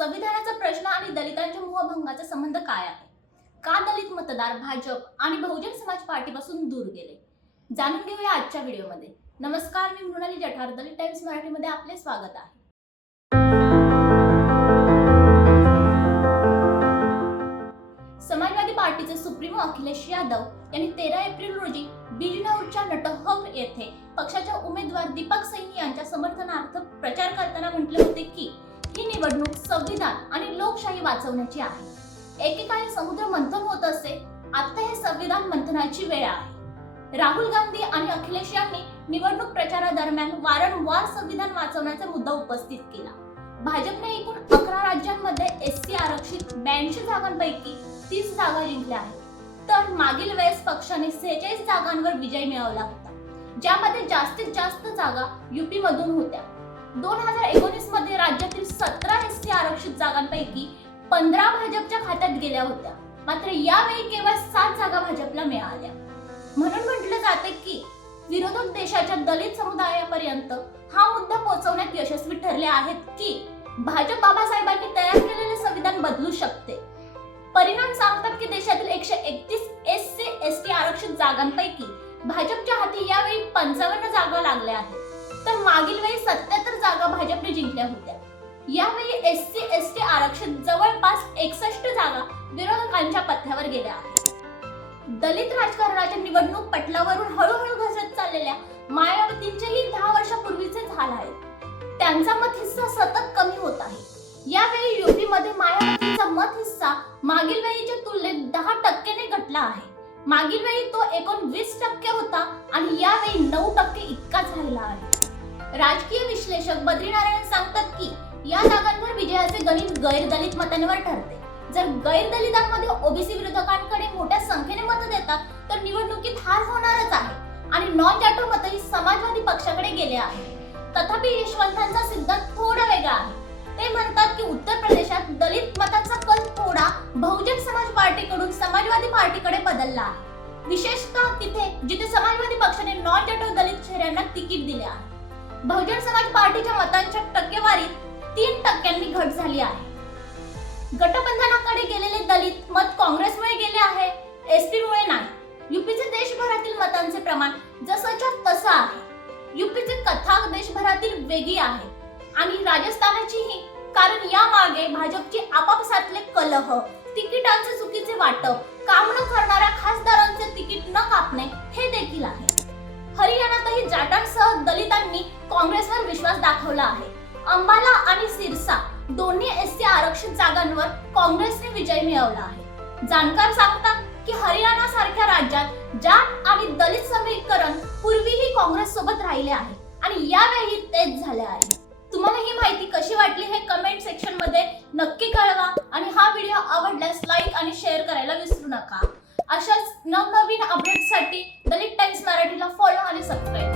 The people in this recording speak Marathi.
संविधानाचा प्रश्न आणि दलितांच्या मोहभंगाचा संबंध काय आहे? का दलित मतदार भाजप आणि बहुजन समाज पार्टीपासून दूर गेले? जाणून घेऊया आजच्या व्हिडिओमध्ये. नमस्कार, मी मृणाली जठार, दलित टाइम्स मराठीमध्ये आपले स्वागत आहे. समाजवादी पार्टीचे सुप्रीमो अखिलेश यादव यांनी 13 एप्रिल रोजी बिजनौरच्या नटहब येथे पक्षाच्या उमेदवार दीपक सैनी यांच्या समर्थनार्थ प्रचार करताना म्हटले होते की ही निवडणूक संविधान आणि लोकशाही वाचवण्याची आहे. एकेकाळी समुद्र मंथन होत असे, आता हे संविधान मंथनाची वेळ आहे. राहुल गांधी आणि अखिलेश यांनी निवडणूक प्रचारादरम्यान वारंवार संविधान वाचवण्याचा मुद्दा उपस्थित केला. भाजपने एकूण 11 राज्यांमध्ये एससी आरक्षित 82 जागांपैकी 30 जागा जिंकल्या आहेत, तर मागील वेळेस पक्षाने 46 जागांवर विजय मिळवला होता, ज्यामध्ये जास्तीत जास्त जागा यूपी मधून होत्या. 2019 मध्ये राज्यातील 17 एससी आरक्षित जागांपैकी 15 भाजपच्या खात्यात गेल्या होत्या, मात्र यावेळी केवळ 7 जागा भाजपला मिळाल्या. म्हणून म्हटले जाते की विरोधक देशाच्या दलित समुदायापर्यंत हा मुद्दा पोहोचवण्यात यशस्वी ठरले आहेत की भाजप बाबासाहेबांनी तयार केलेले संविधान बदलू शकते. परिणाम सांगतात की देशातील 131 एससी एसटी आरक्षित जागांपैकी भाजपच्या हाती यावेळी 55 जागा लागल्या आहेत, तर मागील वेळी 77 जागा भाजपने जिंकल्या होत्या. यावेळी एससी एसटी आरक्षित जवळपास 61 जागा विरोधकांच्या पथ्यावर गेल्या आहेत. दलित राजकारणाच्या निवडणूक पटलावरून हळूहळू घसरत चाललेल्या मायावतींचेही 10 वर्षापूर्वीचे झाले आहेत. त्यांचा मत हिस्सा सतत कमी होत आहे. यावेळी यूपी मध्ये मायावतींचा मत हिस्सा मागील वेळीच्या तुलनेत 10% घटला आहे. मागील वेळी तो एकूण 20% होता आणि यावेळी 9% इतकाच राहिला आहे. राजकीय विश्लेषक बद्रीनारायण सांगतात की या जागांवर विजयाचे गणित गैरदलित मतांवर ठरते. जर गैरदलितांमध्ये ओबीसी विरोधकांकडे मोठ्या संख्येने मत देतात तर निवडणुकीत हार होणारच आहे आणि नॉन जाटो मतही समाजवादी पक्षाकडे गेले आहे. तथापि यशवंतांचा सिद्धांत थोडा वेगळा आहे. ते म्हणतात की उत्तर प्रदेशात दलित मतांचा कल थोडा बहुजन समाज पार्टीकडून समाजवादी पार्टीकडे बदलला आहे, विशेषतः तिथे जिथे समाजवादी पक्षाने नॉन जाटो दलित चेहऱ्यांना तिकीट दिले आहे. बहुजन समाज पार्टीच्या मतांच्या टक्केवारीत 3% घट झाली आहे. गठबंधनाकडे गेलेले दलित मत काँग्रेसमुळे गेले आहे, एसपी मुळे नाही. यूपीचे देशभरातील मतांचे प्रमाण जसंच्या तसं आहे. यूपीची कथा देशभरातील वेगळी आहे आणि राजस्थानाचीही, कारण या मागे भाजपची आपापसातले कलह, तिकिटांचे चुकीचे वाटप, काम न करणाऱ्या खासदारांचे तिकीट न कापणे हे देखील आहे. हरियाणातही जाटांसह दलितांनी काँग्रेसवर विश्वास दाखवला आहे. अंबाला आणि सिरसा दोन्ही एससी आरक्षित जागांवर काँग्रेसने विजय मिळवला आहे. जाणकार सांगतात की हरियाणा सारख्या राज्यात जाट आणि दलित समीकरण पूर्वीही काँग्रेस सोबत राहिले आहे आणि यावेळी तेच झाले आहे. तुम्हाला ही माहिती कशी वाटली हे कमेंट सेक्शन मध्ये नक्की कळवा आणि हा व्हिडिओ आवडल्यास लाईक आणि शेअर करायला विसरू नका. अशाच नवनवीन अपडेट्ससाठी दलित टाइम्स मराठीला फॉलो आणि सबस्क्राईब